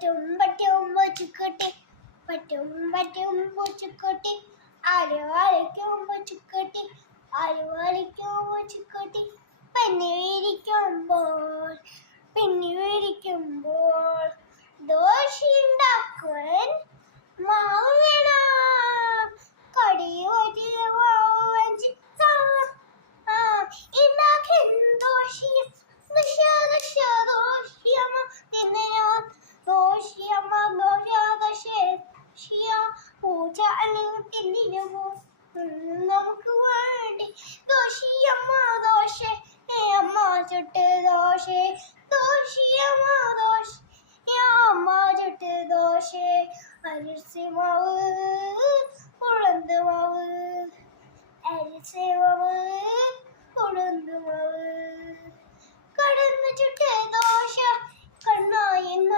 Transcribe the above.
പറ്റും പൂച്ചക്കുട്ടി പറ്റും പൂച്ചക്കുട്ടി ആലുവാലിക്കും പൂച്ചക്കുട്ടി ആലുവാലിക്കും പൂച്ചക്കുട്ടി പിന്നിരിക്കുമ്പോൾ ദോശയുണ്ടാക്കുവാൻ മാവ് വേണം കടിയോട്ടി ഉണ്ടാക്കാൻ ദോശയും നമുക്ക് വേണ്ടി ദോശയമ്മ ദോശ അമ്മ ചുട്ട് ദോശ ദോശയമ്മ ദോശ